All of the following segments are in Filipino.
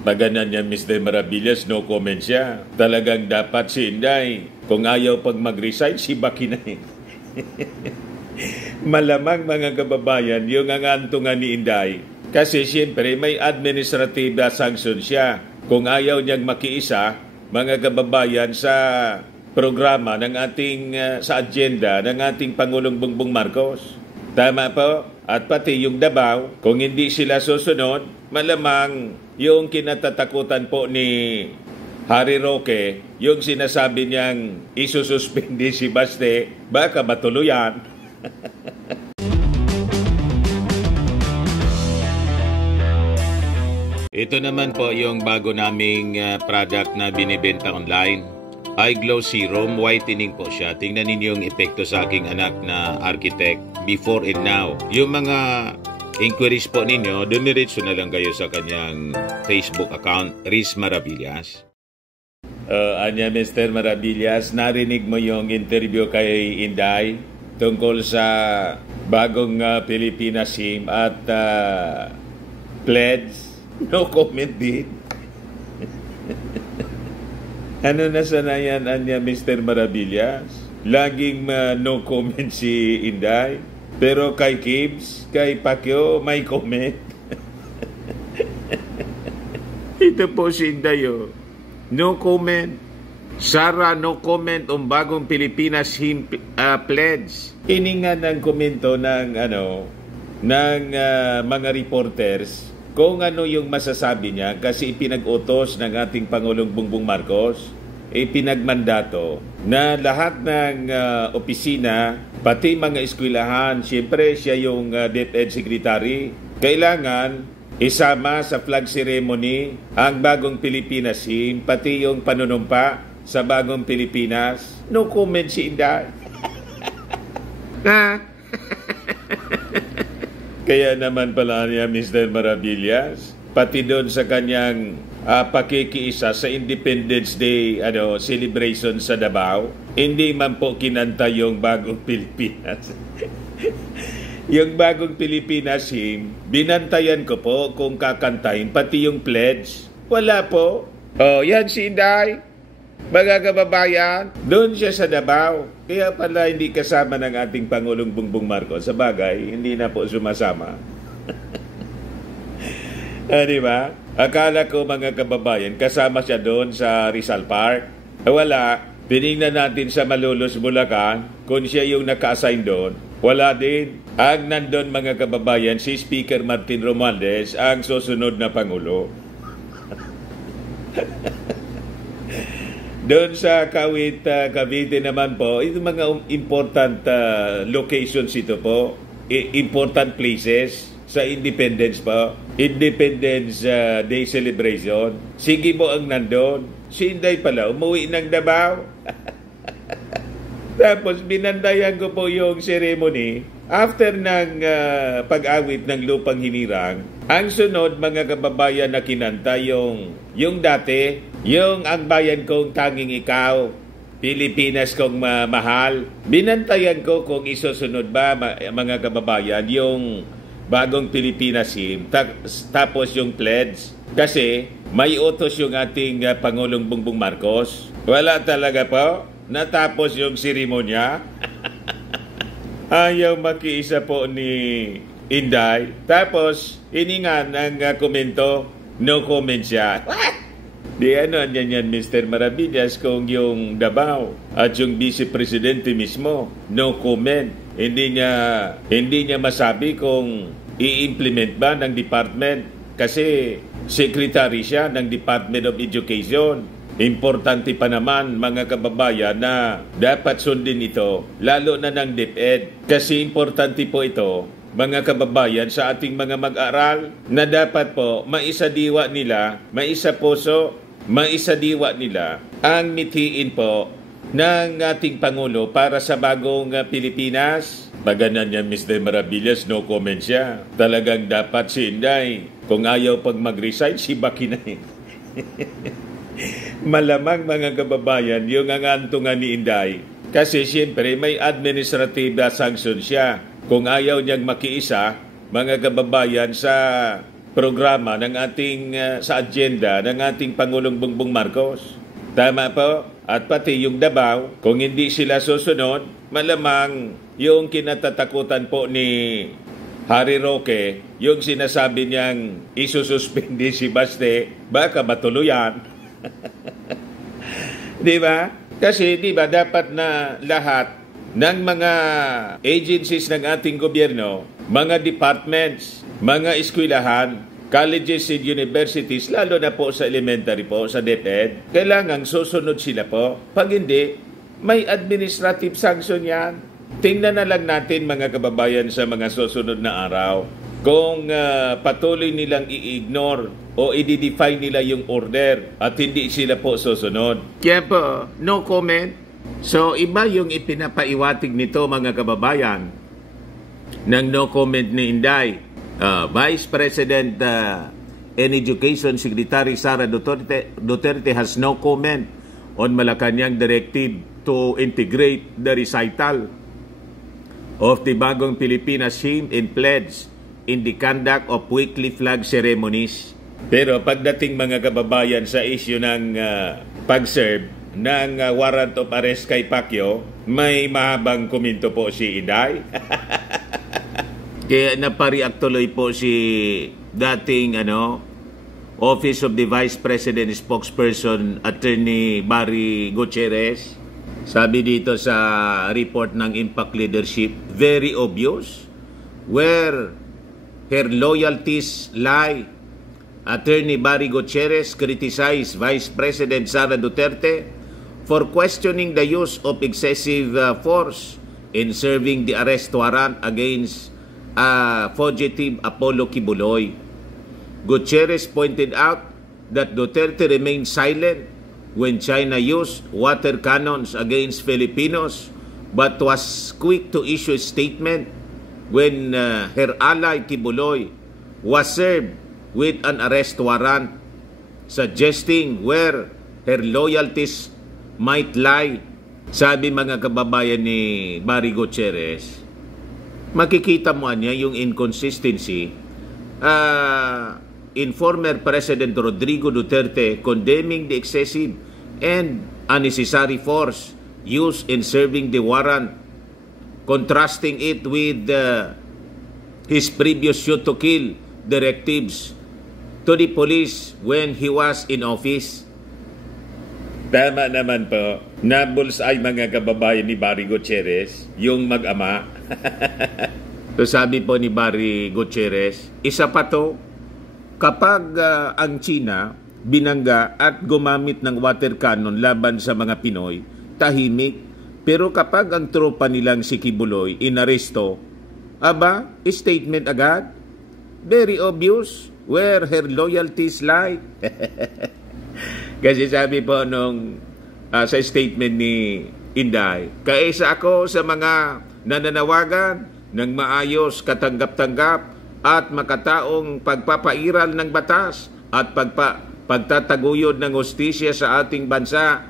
Paganan niya, Mr. Maravillas, no comment siya. Talagang dapat si Inday. Kung ayaw pag mag-resign, si Baki na eh. Malamang mga kababayan, yung ang antungan ni Inday. Kasi siyempre may administrative sanction siya. Kung ayaw niyang makiisa, mga kababayan, sa programa ng ating, sa agenda ng ating Pangulong Bongbong Marcos. Tama po? At pati yung Davao, kung hindi sila susunod, malamang yung kinatatakutan po ni Harry Roque, yung sinasabi niyang isususpindi si Baste, baka matuluyan. Ito naman po yung bago naming product na binibenta online. Eye Glow Serum, whitening po siya. Tingnan ninyo yung epekto sa aking anak na architect before and now. Yung mga inquiries po ninyo, dumiretso na lang kayo sa kanyang Facebook account, Riz Maravillas. Anya, Mr. Maravillas, narinig mo yung interview kay Inday tungkol sa bagong Pilipinas SIM at pledge? No comment din. Ano na sanayan niya, Mr. Maravillas? Laging no comment si Inday. Pero kay Kibs, kay Pacquiao, may comment. Ito po si Inday, oh. No comment. Sara, no comment on bagong Pilipinas pledge. Hiningan ng komento ng, mga reporters kung ano yung masasabi niya kasi ipinag-utos ng ating Pangulong Bongbong Marcos, ipinagmandato na lahat ng opisina, pati mga eskwelahan, siyempre siya yung DepEd Secretary, kailangan isama sa flag ceremony ang bagong Pilipinas SIM, pati yung panunumpa sa bagong Pilipinas. No comment si Inday. Kaya naman pala niya, Mr. Maravillas, pati doon sa kanyang pakikiisa sa Independence Day celebration sa Davao, hindi man po kinanta yung bagong Pilipinas. Yung bagong Pilipinas SIM, binantayan ko po kung kakantahin, pati yung pledge. Wala po. Oh, yan si Inday. Mga kababayan, doon siya sa Davao. Kaya pala hindi kasama ng ating Pangulong Bongbong Marcos. Sa bagay, hindi na po sumasama. Di ba? Akala ko, mga kababayan, kasama siya doon sa Rizal Park. Wala. Tinignan natin sa Malolos, Bulacan, kung siya yung naka-assign doon. Wala din. Ang nandun, mga kababayan, si Speaker Martin Romualdez, ang susunod na Pangulo. Doon sa Kawit, Cavite naman po, ito mga important locations ito po, important places sa Independence po. Independence Day celebration. Sige po ang nandun. Si Inday pala, umuwi ng Davao. Tapos binandayan ko po yung ceremony after ng pag-awit ng Lupang Hinirang. Ang sunod, mga kababayan, na kinanta yung dati, yung Ang Bayan Kong Tanging Ikaw, Pilipinas Kong Mahal. Binantayan ko kung isusunod ba, mga kababayan, yung bagong Pilipinas SIM, tapos yung pledge. Kasi may utos yung ating Pangulong Bongbong Marcos. Wala talaga po. Natapos yung seremonya. Ayaw makiisa po ni Inday. Tapos, hiningan ng komento, no comment siya. What? Di yan, Mr. Maravillas, kung yung Davao at yung Vice Presidente mismo, no comment. Hindi niya masabi kung i-implement ba ng department kasi secretary siya ng Department of Education. Importante pa naman, mga kababayan, na dapat sundin ito, lalo na ng DepEd. Kasi importante po ito, mga kababayan, sa ating mga mag-aral, na dapat po maisadiwa nila, maisapuso, maisadiwa nila ang mithiin po ng ating Pangulo para sa bagong Pilipinas. Paganan niya, Mr. Maravillas, no comment siya. Talagang dapat si Inday. Kung ayaw pag mag-resign, si Baki na eh. Malamang, mga kababayan, yung ang antungan ni Inday. Kasi siyempre may administrative sanction siya. Kung ayaw niyang makiisa, mga kababayan, sa programa ng ating sa agenda ng ating Pangulong Bongbong Marcos. Tama po. At pati yung Davao, kung hindi sila susunod, malamang yung kinatatakutan po ni Harry Roque, yung sinasabi niyang isususpindi si Baste, baka matuluyan. Di ba? Kasi di ba dapat na lahat ng mga agencies ng ating gobyerno, mga departments, mga eskwelahan, colleges and universities, lalo na po sa elementary po, sa DepEd, kailangang susunod sila po. Pag hindi, may administrative sanction yan. Tingnan na lang natin mga kababayan sa mga susunod na araw kung patuloy nilang i-ignore o i-define nila yung order at hindi sila po susunod. Kaya po, no comment. So, iba yung ipinapaiwatig nito mga kababayan ng no comment ni Inday. Vice President and Education Secretary Sara Duterte has no comment on Malacanang directive to integrate the recital of the Bagong Pilipinas hymn and pledge in the conduct of weekly flag ceremonies. Pero pagdating mga kababayan sa issue ng pag-serve ng warrant of arrest kay Pacquiao, may mahabang komento po si Inday. Kaya napareact tuloy po si dating Office of the Vice President Spokesperson Attorney Barry Gutierrez. Sabi dito sa report ng Impact Leadership, very obvious where her loyalties lie. Attorney Barry Gutierrez criticized Vice President Sara Duterte for questioning the use of excessive force in serving the arrest warrant against fugitive Apollo Kibuloy. Gutierrez pointed out that Duterte remained silent when China used water cannons against Filipinos but was quick to issue a statement when her ally Kibuloy was served with an arrest warrant, suggesting where her loyalties might lie. Sabi mga kababayan ni Barry Gutierrez, makikita mo niya yung inconsistency in former President Rodrigo Duterte condemning the excessive and unnecessary force used in serving the warrant, contrasting it with his previous shoot to kill directives to the police when he was in office. Tama naman po. Nabulsay mga kababayan ni Barry Gutierrez, yung mag-ama. So sabi po ni Barry Gutierrez, isa pa to, kapag ang China binangga at gumamit ng water cannon laban sa mga Pinoy, tahimik. Pero kapag ang tropa nilang si Kibuloy inaresto, aba, statement agad. Very obvious where her loyalties lie. Kasi sabi po nung sa statement ni Inday, kaisa ako sa mga nananawagan ng maayos, katanggap-tanggap at makataong pagpapairal ng batas at pagtataguyod ng hustisya sa ating bansa.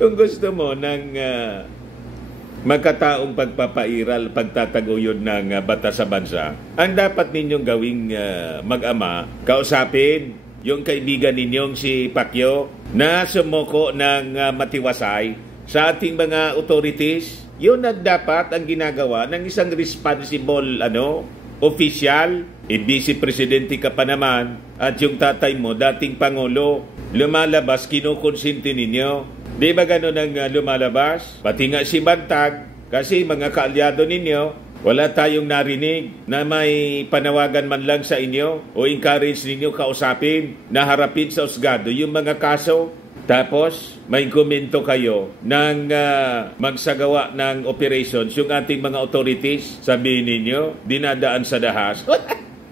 Kung gusto mo ng magkataong pagpapairal, pagtataguyod ng batas sa bansa, ang dapat ninyong gawing mag-ama, kausapin yung kaibigan ninyong si Pacquiao na sumuko ng matiwasay sa ating mga authorities. Yun ang dapat ang ginagawa ng isang responsible official. Vice Presidente ka pa naman at yung tatay mo, dating Pangulo, lumalabas, kinukonsinti ninyo. Di ba gano'n ang lumalabas? Pati nga si Bantag, kasi mga kaalyado ninyo, wala tayong narinig na may panawagan man lang sa inyo o encourage ninyo kausapin na harapin sa husgado yung mga kaso. Tapos, may komento kayo ng magsagawa ng operations yung ating mga authorities. Sabihin ninyo, dinadaan sa dahas.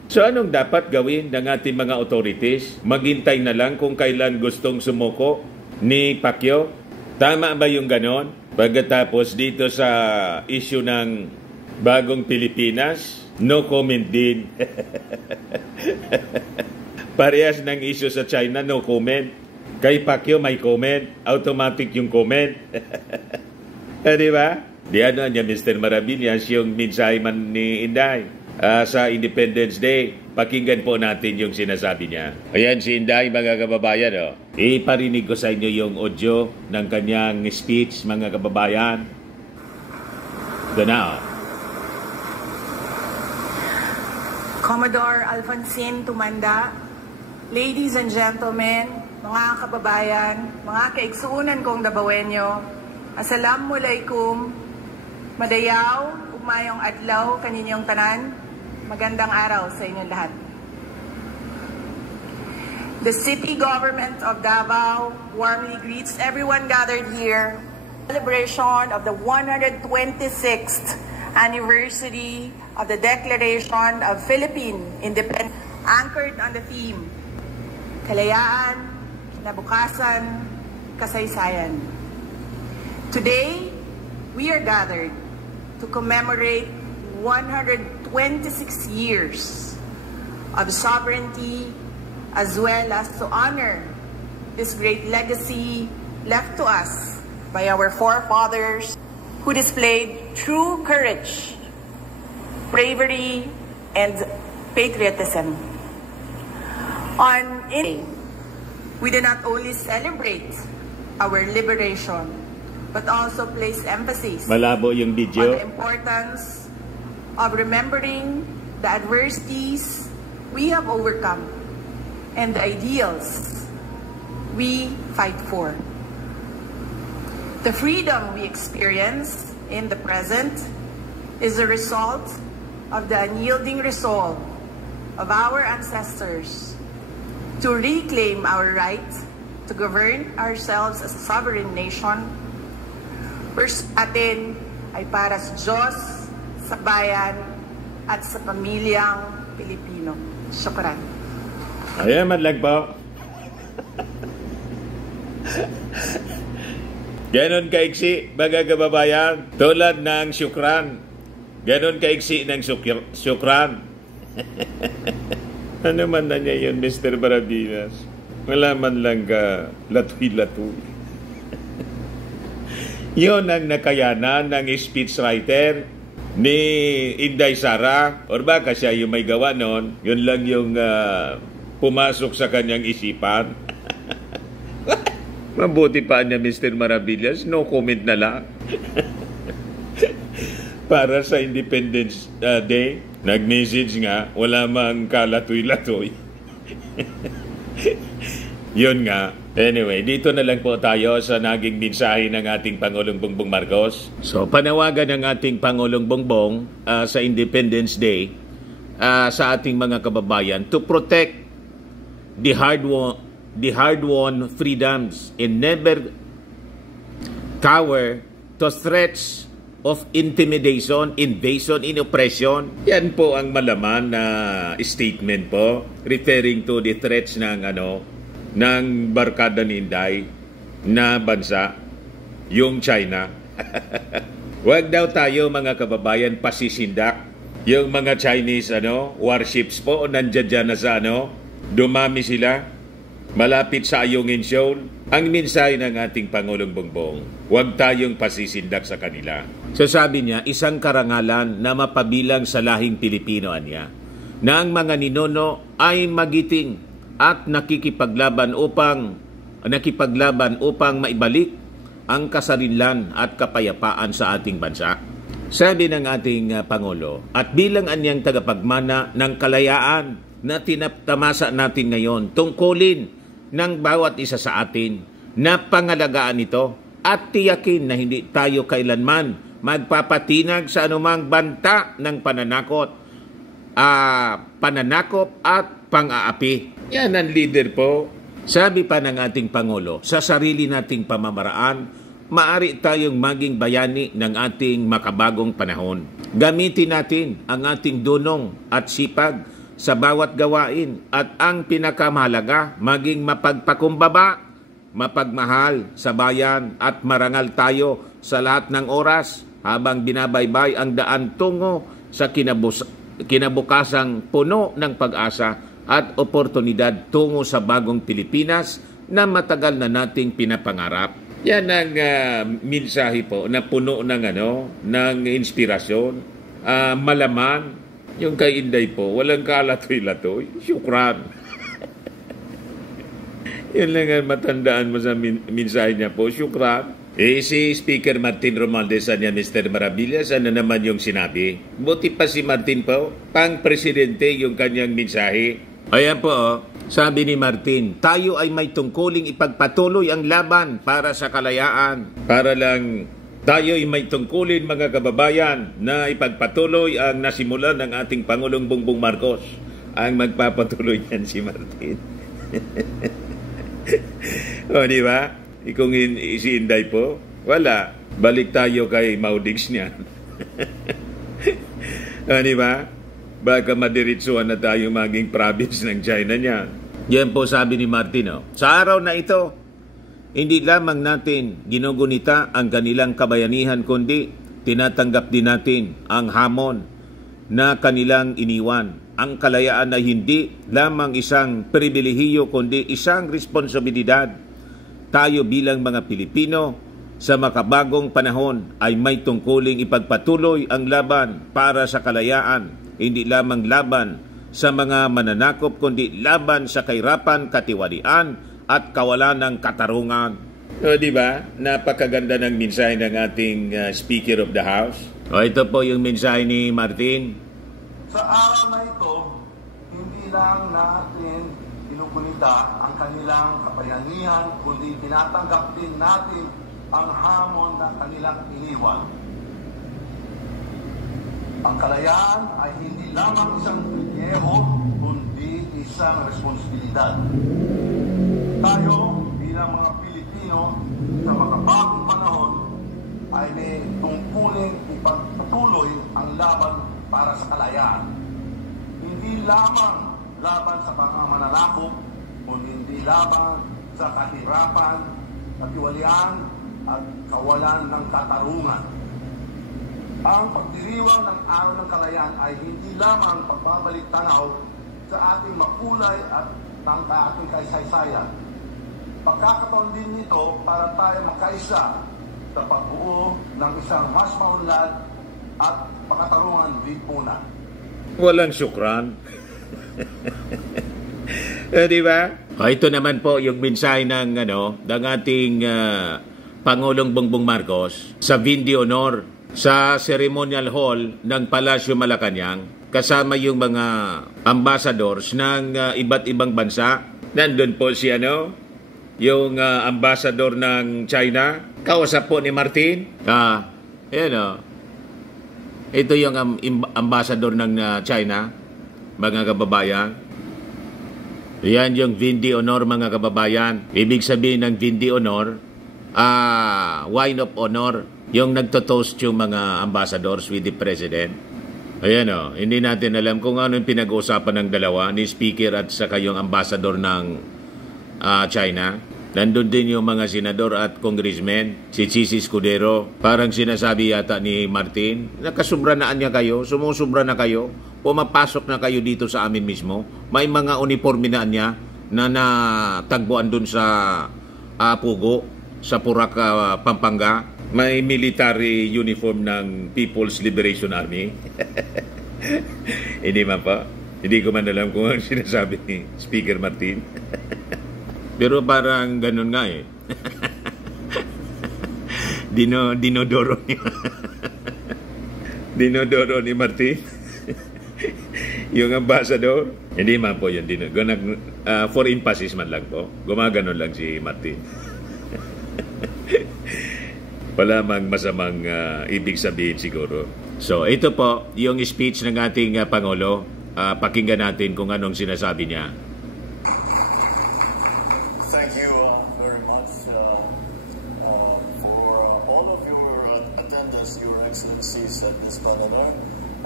So, anong dapat gawin ng ating mga authorities? Maghintay na lang kung kailan gustong sumuko ni Pacquiao? Tama ba yung ganon? Pagkatapos dito sa issue ng Bagong Pilipinas, no comment din. Parehas ng issue sa China, no comment. Kay Pacquiao may comment, automatic yung comment. Di ba? Di ano niya, Mr. Maravillas, yung mensahe man ni Inday. sa Independence Day. Pakinggan po natin yung sinasabi niya. Ayan si Inday, mga kababayan. Oh. Iparinig ko sa inyo yung audio ng kanyang speech, mga kababayan. Doon na. Oh. Commodore Alphonsine Tumanda, ladies and gentlemen, mga kababayan, mga kaigsuunan kong Dabawenyo, Assalamualaikum, madayaw, ugmayong adlaw, kaninyong tanan, magandang araw sa inyong lahat. The city government of Davao warmly greets everyone gathered here. Celebration of the 126th anniversary of the Declaration of Philippine Independence, anchored on the theme, Kalayaan, Kinabukasan, Kasaysayan. Today, we are gathered to commemorate 126 years of sovereignty, as well as to honor this great legacy left to us by our forefathers who displayed true courage, bravery, and patriotism. On in we do not only celebrate our liberation, but also place emphasis Malabo yung on video. the importance of remembering the adversities we have overcome and the ideals we fight for. The freedom we experience in the present is a result of the unyielding resolve of our ancestors to reclaim our right to govern ourselves as a sovereign nation. First atin ay para sa Diyos, sa bayan, at sa pamilyang Pilipino. Syukran. Ayan, madlag po. Ganon kaiksi, mga kababayan, tulad ng syukran. Ganon kaiksi ng syukran. Ano man na niya yun, Mr. Barabinas? Wala man lang ka latoy-latoy. Yun ang nakayanan ng speechwriter ni Inday Sara. Or baka siya yung may gawa nun, yun lang yung pumasok sa kanyang isipan. Mabuti pa niya, Mr. Maravillas, no comment na lang. Para sa Independence Day, nag-message nga, wala mang kalatoy-latoy. Yun nga. Anyway, dito na lang po tayo sa naging mensahe ng ating Pangulong Bongbong Marcos. So, panawagan ng ating Pangulong Bongbong sa Independence Day sa ating mga kababayan to protect the hard-won freedoms and never cower to threats of intimidation, invasion, and oppression. Yan po ang malaman na statement po referring to the threats ng barkada ni Inday na bansa, yung China. Huwag daw tayo, mga kababayan, pasisindak. Yung mga Chinese warships po nandiyan dyan na sa dumami sila malapit sa Ayungin Shoal. Ang mensahe ng ating Pangulong Bongbong, huwag tayong pasisindak sa kanila. So sabi niya, isang karangalan na mapabilang sa lahing Pilipino niya, na ang mga ninuno ay magiting at nakipaglaban upang maibalik ang kasarinlan at kapayapaan sa ating bansa. Sabi ng ating Pangulo, at bilang anyang tagapagmana ng kalayaan na tinaptamasa natin ngayon, tungkulin ng bawat isa sa atin na pangalagaan ito at tiyakin na hindi tayo kailanman magpapatinag sa anumang banta ng pananakop at pang-aapi. Yan ang leader po. Sabi pa ng ating Pangulo, sa sarili nating pamamaraan, maaari tayong maging bayani ng ating makabagong panahon. Gamitin natin ang ating dunong at sipag sa bawat gawain at ang pinakamahalaga, maging mapagpakumbaba, mapagmahal sa bayan at marangal tayo sa lahat ng oras habang binabaybay ang daan tungo sa kinabukasang puno ng pag-asa at oportunidad tungo sa bagong Pilipinas na matagal na nating pinapangarap. Yan ang mensahe po na puno ng inspirasyon, malaman Yung kay Inday po, walang kalatoy-latoy. Syukran. Yan lang ang matandaan mo sa mensahe niya po. Syukran. Si Speaker Martin Romualdez niya, Mr. Maravillas, ano naman yung sinabi? Buti pa si Martin po, pang-presidente yung kanyang mensahe. Ayan po, sabi ni Martin, tayo ay may tungkuling ipagpatuloy ang laban para sa kalayaan. Para lang tayo ay may tungkulin, mga kababayan, na ipagpatuloy ang nasimulan ng ating Pangulong Bongbong Marcos. Ang magpapatuloy niyan si Martin. O, di ba? Kung si Inday po, wala. Balik tayo kay Maudigs niya. Di ba? Baka madiritsuhan na tayo maging province ng China niya. Yan po sabi ni Martin. Sa araw na ito, hindi lamang natin ginugunita ang kanilang kabayanihan, kundi tinatanggap din natin ang hamon na kanilang iniwan. Ang kalayaan ay hindi lamang isang pribilehiyo, kundi isang responsibilidad. Tayo bilang mga Pilipino sa makabagong panahon ay may tungkuling ipagpatuloy ang laban para sa kalayaan. Hindi lamang laban sa mga mananakop, kundi laban sa kahirapan, katiwalian at kawalan ng katarungan. O, di ba? Napakaganda ng mensahe ng ating Speaker of the House. O, ito po yung mensahe ni Martin. Sa araw na ito, hindi lang natin ginugunita ang kanilang kabayanihan, kundi tinatanggap din natin ang hamon na kanilang iniwan. Ang kalayaan ay hindi lamang isang pribilehiyo, kundi isang responsibilidad. Tayo, bilang mga Pilipino, sa makabagong panahon, ay may tungkuling ipagpatuloy ang laban para sa kalayaan. Hindi lamang laban sa mga mananakop, kundi hindi laban sa kahirapan, katiwalian at kawalan ng katarungan. Ang pagdiriwang ng araw ng kalayaan ay hindi lamang pagbabalik tanaw sa ating makulay at ating kaysaysayan. Pagkakataon din nito para tayo makaisa sa pagbuo ng isang mas maunlad at pakatarungan lipunan. Walang syukran. Di ba? Ito naman po yung mensahe ng ating Pangulong Bongbong Marcos sa Vindi Honor sa Ceremonial Hall ng Palasyo Malacanang, kasama yung mga ambassadors ng iba't ibang bansa. Nandun po si yung ambassador ng China, kausap po ni Martin. Ito yung ambassador ng China, mga kababayan. Yan yung Vindi Honor, mga kababayan. Ibig sabihin ng Vindi Honor, wine of honor, yung nagtotoast yung mga ambassadors with the President. Ayan hindi natin alam kung ano yung pinag-uusapan ng dalawa, ni Speaker at saka yung ambassador ng China. Nandun din yung mga senador at congressmen, si Chisi Escudero. Parang sinasabi yata ni Martin, nakasubra na niya kayo, sumusubra na kayo, pumapasok na kayo dito sa amin mismo. May mga uniforme na niya na natagpuan dun sa Pugo, sa Purak, Pampanga. May military uniform ng People's Liberation Army. Hindi man pa. Hindi ko man alam kung ang sinasabi ni Speaker Martin. Pero parang ganun nga Dinodoro ni Martin. Yung ambassador. Hindi man po yun. For emphasis man lang po. Gumaganon lang si Martin. Wala mang masamang ibig sabihin siguro. So, ito po yung speech ng ating Pangulo. Pakinggan natin kung anong sinasabi niya. Thank you very much for all of your attendance, Your Excellencies, at this webinar.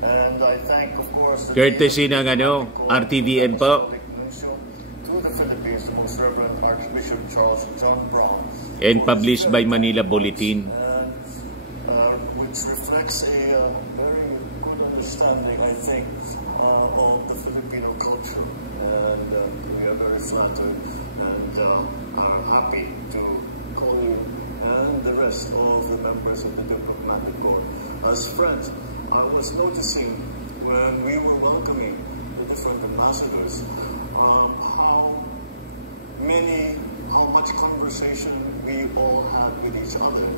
And I thank, of course, courtesy ng RTVN po. To the Philippines, the Most Reverend Archbishop Charles John Brown. And published by Manila Bulletin. Which reflects a very good understanding, I think, of the Filipino culture. And we are very flattered and are happy to call you and the rest of the members of the diplomatic corps as friends. I was noticing when we were welcoming the different ambassadors, how much conversation we all had with each other.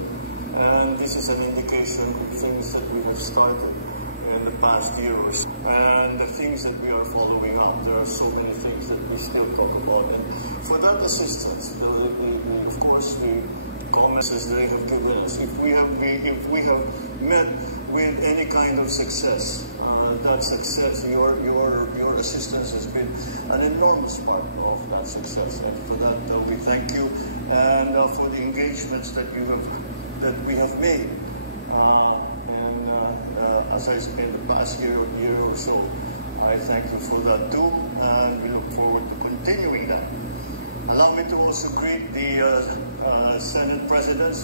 And this is an indication of things that we have started in the past year or so. And the things that we are following up. There are so many things that we still talk about. And for that assistance, of course, the comments as they have given us, if we have met with any kind of success, that success, your assistance has been an enormous part of that success, and for that we thank you, and for the engagements that we have made, as I spent the past year or so. I thank you for that too, and we look forward to continuing that. Allow me to also greet the Senate President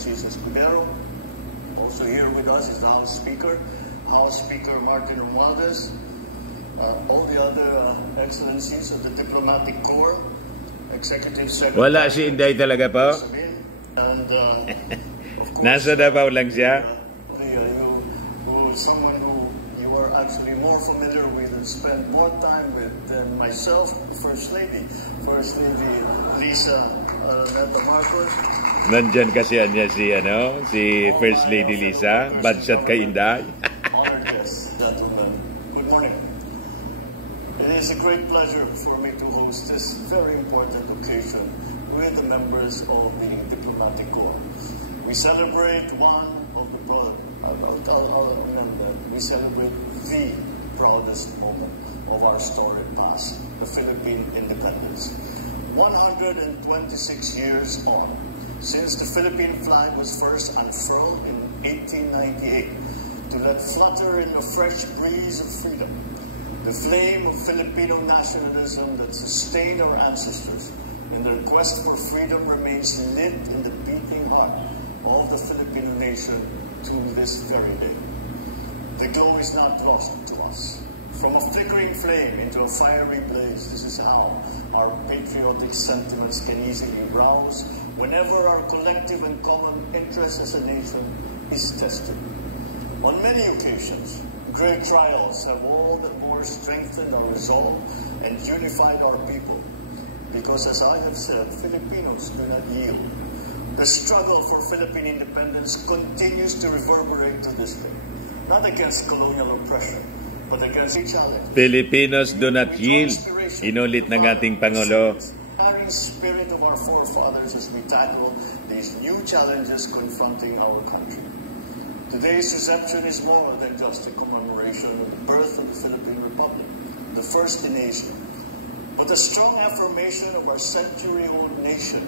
Jesus Escudero. Also here with us is the House Speaker Martin Romualdez, all the other excellencies of the Diplomatic Corps, Executive Secretary. Wala si Inday talaga po? And of course, nasa Davao lang siya? Someone who you are actually more familiar with and spend more time with than myself, First Lady Lisa Neto Marcos. Nandyan kasi niya si First Lady Lisa, badsat kay Inday. Honored guests, gentlemen, good morning. It is a great pleasure for me to host this very important occasion with the members of the Diplomatic Corps. We celebrate we celebrate the proudest moment of our storied past, the Philippine independence. 126 years on, since the Philippine flag was first unfurled in 1898 to let flutter in the fresh breeze of freedom, the flame of Filipino nationalism that sustained our ancestors in their quest for freedom remains lit in the beating heart of the Filipino nation to this very day. The glow is not lost to us. From a flickering flame into a fiery blaze, this is how our patriotic sentiments can easily rouse whenever our collective and common interest as a nation is tested. On many occasions, great trials have all the more strengthened our resolve and unified our people. Because as I have said, Filipinos do not yield. The struggle for Philippine independence continues to reverberate to this day. Not against colonial oppression, but against each other. Filipinos do not yield. Inulit ng ating Pangulo. The spirit of our forefathers as we tackle these new challenges confronting our country. Today's reception is more than just a commemoration of the birth of the Philippine Republic, the first in Asia, but a strong affirmation of our century-old nation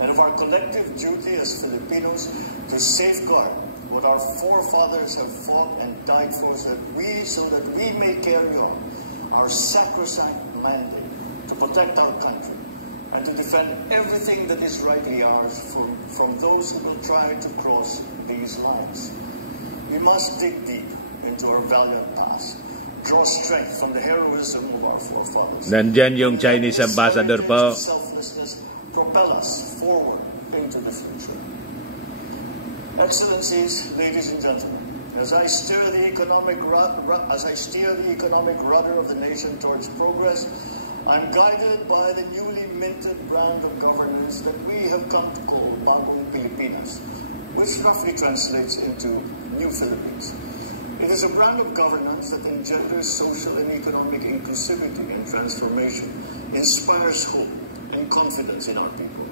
and of our collective duty as Filipinos to safeguard what our forefathers have fought and died for, so that we may carry on our sacrosanct mandate to protect our country and to defend everything that is rightly ours from those who will try to cross these lines. We must dig deep into our valiant past, draw strength from the heroism of our forefathers. Nandyan yung Chinese ambassador po. Selflessness propel us forward into the future. Excellencies, ladies and gentlemen, as I steer the economic rudder of the nation towards progress, I'm guided by the newly minted brand of governance that we have come to call Bagong Pilipinas, which roughly translates into New Philippines. It is a brand of governance that engenders social and economic inclusivity and transformation, inspires hope and confidence in our people,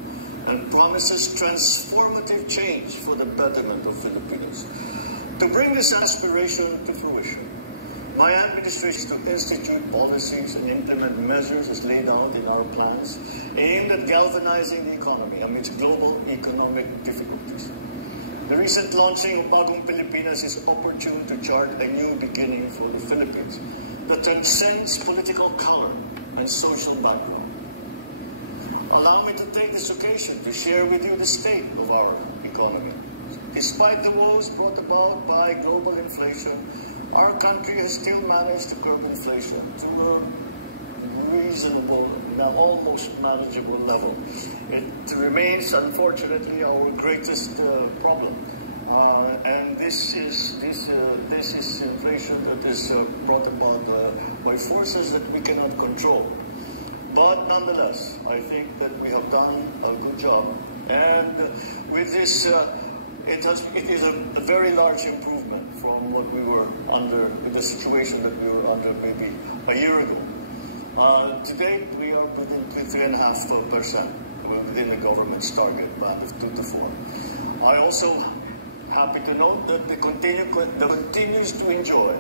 and promises transformative change for the betterment of Filipinos. To bring this aspiration to fruition, my administration to institute policies and implement measures as laid out in our plans aimed at galvanizing the economy amidst global economic difficulties. The recent launching of Bagong Pilipinas is opportune to chart a new beginning for the Philippines that transcends political color and social background. Allow me to take this occasion to share with you the state of our economy. Despite the woes brought about by global inflation, our country has still managed to curb inflation to a reasonable, now almost manageable level. It remains, unfortunately, our greatest problem. And this is inflation that is brought about by forces that we cannot control. But nonetheless, I think that we have done a good job. And with this, it is a very large improvement from what we were under, the situation that we were under maybe a year ago. To date, we are within 3.5% within the government's target band of 2 to 4. I also happy to note that the continues to enjoy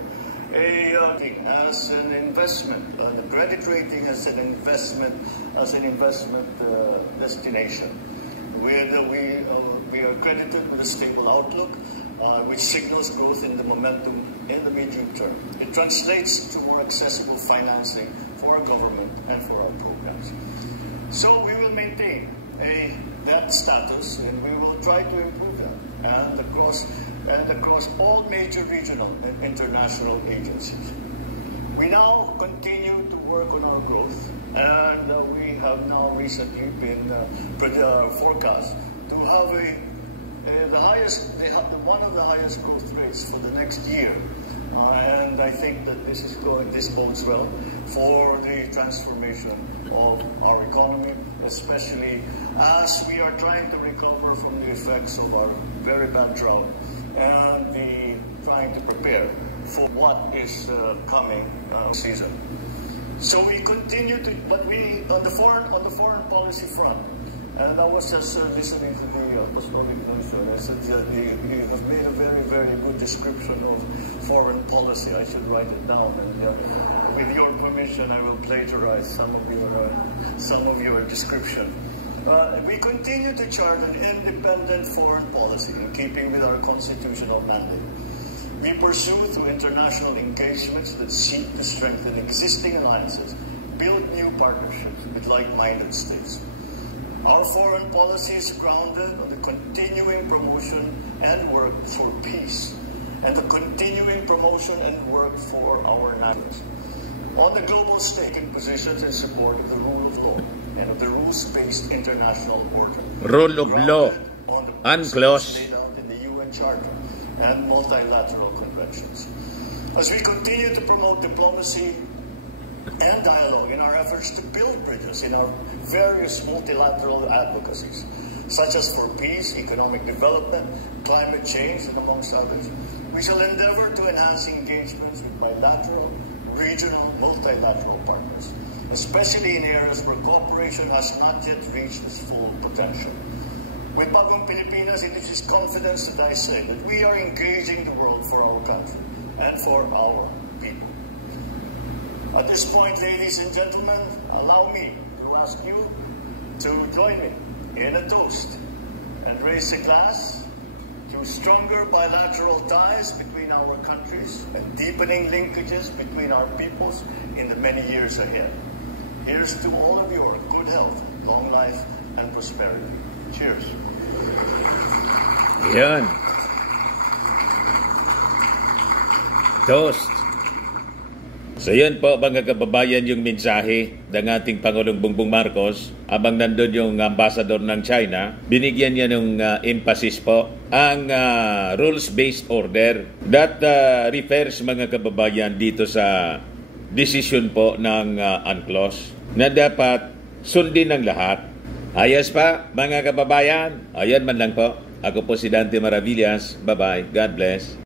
as an investment. The credit rating as an investment destination. We are credited with a stable outlook, which signals growth in the momentum in the medium term. It translates to more accessible financing for our government and for our programs. So we will maintain that status, and we will try to improve that, and across all major regional and international agencies. We now continue to work on our growth, and we have now recently been forecast to have one of the highest growth rates for the next year. And I think that this bodes well for the transformation of our economy, especially as we are trying to recover from the effects of our very bad drought and trying to prepare for what is coming season. So we continue to, but on the foreign policy front. And I was just listening to the Apostolic Nuncios, and I said, you have made a very, very good description of foreign policy. I should write it down, and with your permission, I will plagiarize some of your description. We continue to chart an independent foreign policy in keeping with our constitutional mandate. We pursue through international engagements that seek to strengthen existing alliances, build new partnerships with like-minded states. Our foreign policy is grounded on the continuing promotion and work for peace, and the continuing promotion and work for our nations. On the global stage, in positions in support of the rule of law and of the rules-based international order. Rule of law, UNCLOS, laid out in the UN Charter and multilateral conventions. As we continue to promote diplomacy and dialogue in our efforts to build bridges in our various multilateral advocacies, such as for peace, economic development, climate change, and amongst others, we shall endeavor to enhance engagements with bilateral, regional, multilateral partners, especially in areas where cooperation has not yet reached its full potential. With Bagong Pilipinas, it is confidence that I say that we are engaging the world for our country and for our people. At this point, ladies and gentlemen, allow me to ask you to join me in a toast and raise a glass to stronger bilateral ties between our countries and deepening linkages between our peoples in the many years ahead. Here's to all of your good health, long life, and prosperity. Cheers. Yan. Toast. So yan po mga kababayan yung mensahe ng ating Pangulong Bongbong Marcos habang nandun yung ambassador ng China. Binigyan niya ng emphasis po ang rules-based order. That refers mga kababayan dito sa decision po ng UNCLOS na dapat sundin ng lahat. Ayos pa mga kababayan. Ayan man lang po. Ako po si Dante Maravillas. Bye-bye. God bless.